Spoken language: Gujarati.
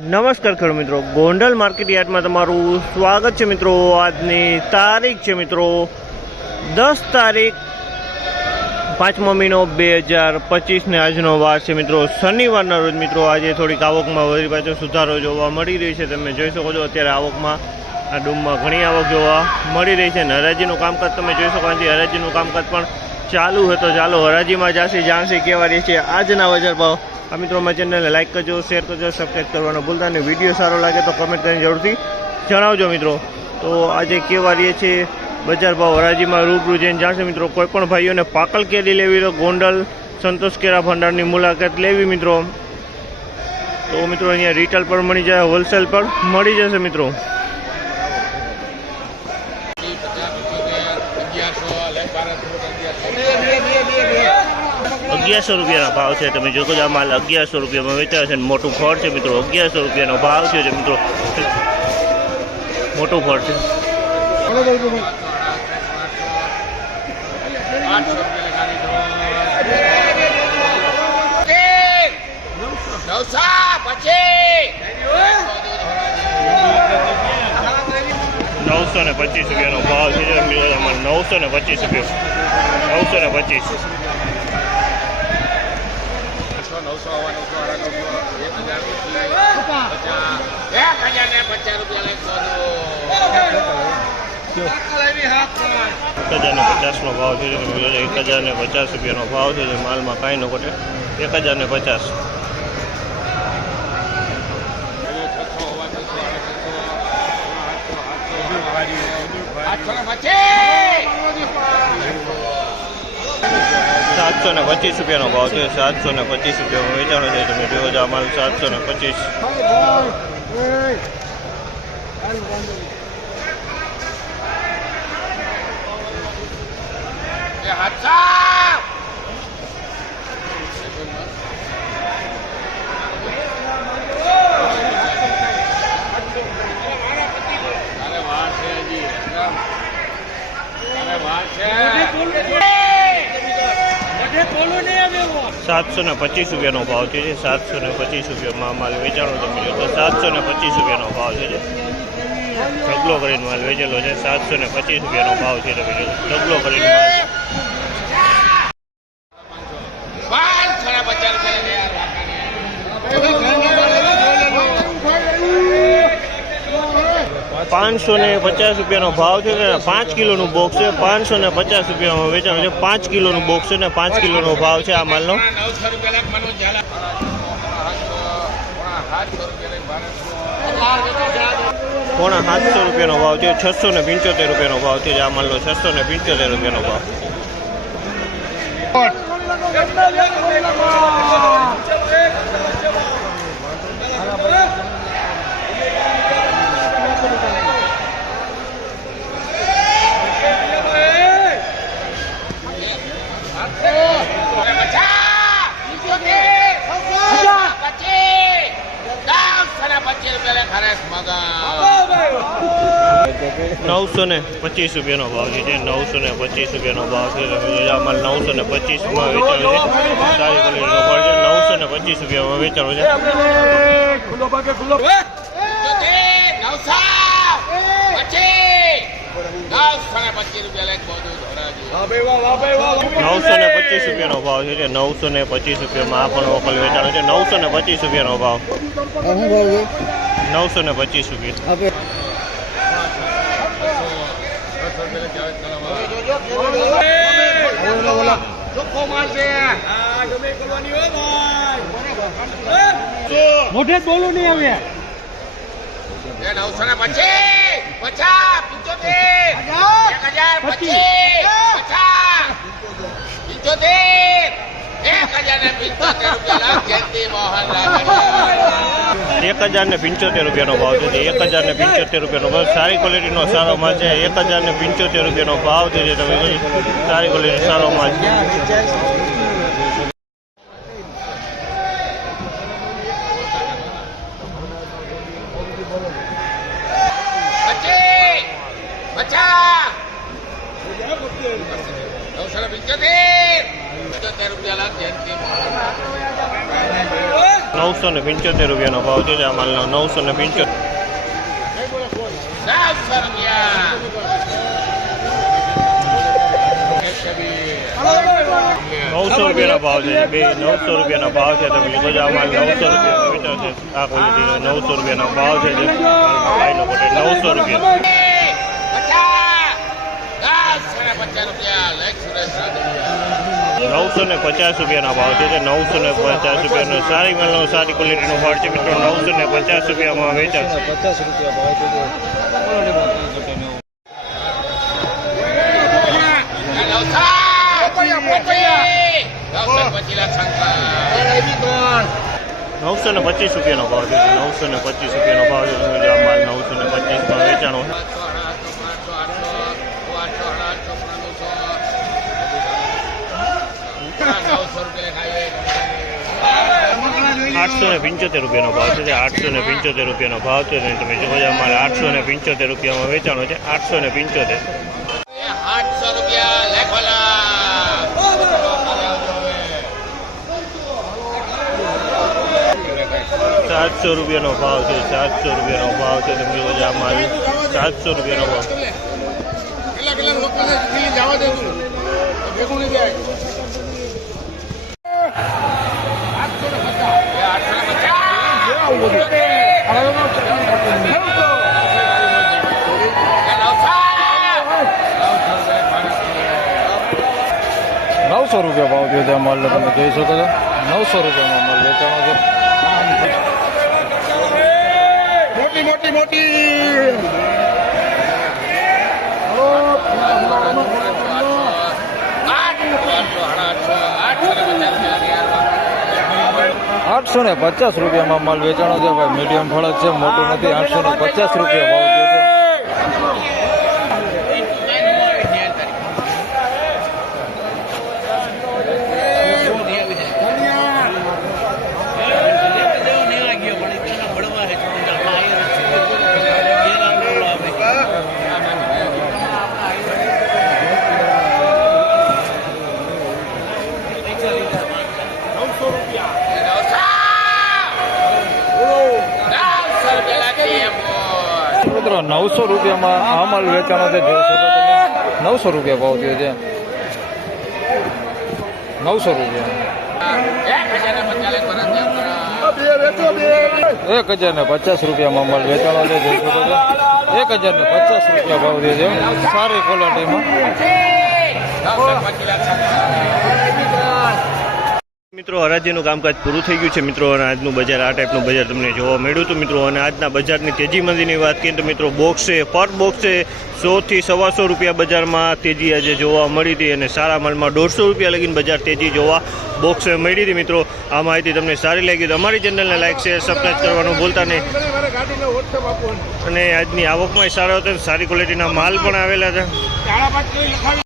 નમસ્કાર ખેડૂત મિત્રો. ગોંડલ માર્કેટ યાર્ડમાં તમારું સ્વાગત છે મિત્રો. આજની તારીખ છે મિત્રો દસ તારીખ પાંચમો મહિનો બે હજાર પચીસને આજનો વાર છે મિત્રો. શનિવારના રોજ મિત્રો આજે થોડીક આવકમાં વધી પાછો સુધારો જોવા મળી રહ્યો છે. તમે જોઈ શકો છો અત્યારે આવકમાં આ ડૂમમાં ઘણી આવક જોવા મળી રહી છે. અને હરાજીનું કામકાજ તમે જોઈ શકો છો. હરાજીનું કામકાજ પણ ચાલુ હતો. ચાલો હરાજીમાં જાસી જાણસી કેવા રહી છે. આજના બજાર ભાવ આ મિત્રો અમારી ચેનલને લાઇક કરજો શેર કરજો સબસ્ક્રાઈબ કરવાનો ભૂલતા અને વીડિયો સારો લાગે તો કમેન્ટ કરીને જરૂરથી જણાવજો મિત્રો. તો આજે કેવા રહીએ છે બજાર ભાવ હરાજીમાં રૂબરૂ જઈને જાણશે મિત્રો. કોઈ પણ ભાઈઓને પાકલ કેરી લેવી તો ગોંડલ સંતોષ કેરા ભંડારની મુલાકાત લેવી મિત્રો. તો મિત્રો અહીંયા રિટેલ પર મળી જાય હોલસેલ પર મળી જશે મિત્રો. અગિયારસો. રૂપિયાનો ભાવ છે. તમે જો આ માલ અગિયારસો રૂપિયામાં વેચાય છે મોટું ફળ છે મિત્રો. અગિયારસો રૂપિયાનો ભાવ છે મિત્રો. મોટું ફળ છે. નવસો ને પચીસ રૂપિયાનો ભાવ છે. નવસો ને પચીસ રૂપિયા. નવસો ને પચીસ. એક હજાર પચાસ ને પચાસ રૂપિયા પચાસનો ભાવ છે એક હજાર ને પચાસ રૂપિયાનો ભાવ છે માલમાં કાંઈ ન ઘટે એક હજાર ને પચાસ આઠસો ને પછી સાતસો ને પચીસ રૂપિયાનો ભાવ છે. સાતસો ને પચીસ રૂપિયામાં વેચાણો છે. તમે જોવો છો આ સાતસો ને પચીસ. વાર છે સાતસો ને પચીસ રૂપિયાનો ભાવ થયો છે. સાતસો ને પચીસ રૂપિયામાં માલ વેચાણો તમે જો તો સાતસો ને પચીસ રૂપિયાનો ભાવ છે. ઢગલો કરીને માલ વેચેલો છે. સાતસો ને પચીસ રૂપિયાનો ભાવ છે તમે જો ઢગલો કરીને માલ પાંચસો ને પચાસ રૂપિયા પાંચસો ને પચાસ રૂપિયાનો ભાવ છે પાંચ કિલોનું બોક્સ છે. પાંચસો ને પચાસ રૂપિયામાં વેચાણ છે. પાંચ કિલોનું બોક્સ છે ને પાંચ કિલોનો ભાવ છે આ માલનો. પોણા સાતસો રૂપિયાનો ભાવ છે. છસો ને પંચોતેર રૂપિયાનો ભાવ છે આ માલનો. છસો ને પંચોતેર રૂપિયાનો ભાવ. નવસો ને પચીસ રૂપિયાનો ભાવ છે નવસો ને પચીસ રૂપિયાનો ભાવ છે. તમે નવસો ને પચીસમાં વેચાણો છે. છે. નવસો ને પચીસ રૂપિયામાં વેચાણો છે. નવસો ને પચીસ રૂપિયાનો ભાવ છે નવસો ને પચીસ રૂપિયામાં આ પણ વકલ વેચાણો છે નવસો ને પચીસ રૂપિયાનો ભાવ. નવસો ને પચીસ રૂપિયા. મોઢે બોલું નહીં આવ્યા નવસો ને પચીસ. પચાસ પિંચોતેર એક હજાર પચીસ પચાસ પિંચોતેર એક હજાર ને પિંચોતેર રૂપિયા લાખ જયંતિ મોહન એક હજાર ને પંચોતેર રૂપિયાનો ભાવ છે એક હજાર ને પંચોતેર રૂપિયાનો ભાવ સારી ક્વોલિટીનો સારો માલ છે. એક હજાર ને પંચોતેર રૂપિયાનો ભાવ છે તમે સારી ક્વોલિટી સારો માલ છે પચીસ પચાસ નવસો ને પંચોતેર પંચોતેર રૂપિયા લાખ જયંતિ મોહન નવસો ને પંચોતેર રૂપિયાનો ભાવ છે. આ માલનો નવસો ને પંચોતેર. નવસો રૂપિયાનો ભાવ છે. બે નવસો રૂપિયાનો ભાવ છે. તમે જોજો, આ માલ નવસો રૂપિયાનો વેચાણ છે. આ ક્વોલિટીનો નવસો રૂપિયાનો ભાવ છે. નવસો રૂપિયા. રૂપિયા. નવસો ને પચાસ રૂપિયાના ભાવ છે તે નવસો ને પચાસ રૂપિયાનો સારી માલનો, સારી ક્વોલિટીનો ભાવ છે મિત્રો. નવસો ને પચાસ રૂપિયામાં વેચાણ. પચાસ રૂપિયા નવસો ને પચીસ રૂપિયાનો ભાવ છે. નવસો ને પચીસ રૂપિયાનો ભાવ છે. જો નવસો ને પચીસમાં વેચાણો. આઠસો ને પંચોતેર રૂપિયાનો ભાવ છે. તે આઠસો ને પંચોતેર રૂપિયાનો ભાવ છે. અને તમે જોવો માલ આઠસો ને પંચોતેર રૂપિયામાં વેચાણો છે. આઠસો ને પંચોતેર. સાતસો રૂપિયાનો ભાવ છે. સાતસો રૂપિયાનો ભાવ છે. તમે જોવો માલ સાતસો રૂપિયાનો ભાવ. કેટલા કેટલા જવા દેતું ભેગું નહીં જાય નવસો રૂપિયા ભાવ થયો છે માલ તમે જોઈ શકો છો નવસો રૂપિયામાં માલ વેચાણો છે મોટી મોટી મોટી આઠસો ને પચાસ રૂપિયામાં માલ વેચાણો છે. ભાઈ, મીડિયમ ફળક છે, મોટું નથી. આઠસો ને પચાસ રૂપિયા થયો છે મિત્રો નવસો રૂપિયામાં આ માલ વેચાણો છે જોઈ શકો તમે. નવસો રૂપિયા ભાવ થયો છે. નવસો રૂપિયા. એક હજાર ને પચાસ રૂપિયામાં માલ વેચાણો છે જોઈ શકો છો એક હજાર ને પચાસ રૂપિયા ભાવ થયો છે સારી ક્વોલિટીમાં મિત્રો, હરાજીનું કામકાજ પૂરું થઈ ગયું છે. મિત્રો, અને આજનું બજાર, આ ટાઈપનું બજાર તમને જોવા મળ્યું હતું. મિત્રો, અને આજના બજારની તેજી મંદીની વાત કરીએ તો મિત્રો, બોક્સે, પર બોક્સે સોથી સવાસો રૂપિયા બજારમાં તેજી આજે જોવા મળી હતી અને સારા માલમાં દોઢસો રૂપિયા લગીને બજાર તેજી જોવા બોક્સે મળી હતી. મિત્રો, આ માહિતી તમને સારી લાગી તો અમારી ચેનલને લાઈક, શેર સબસ્ક્રાઈબ કરવાનું ભૂલતા નહીં. અને આજની આવકમાં સારો હતો સારી ક્વોલિટીના માલ પણ આવેલા છે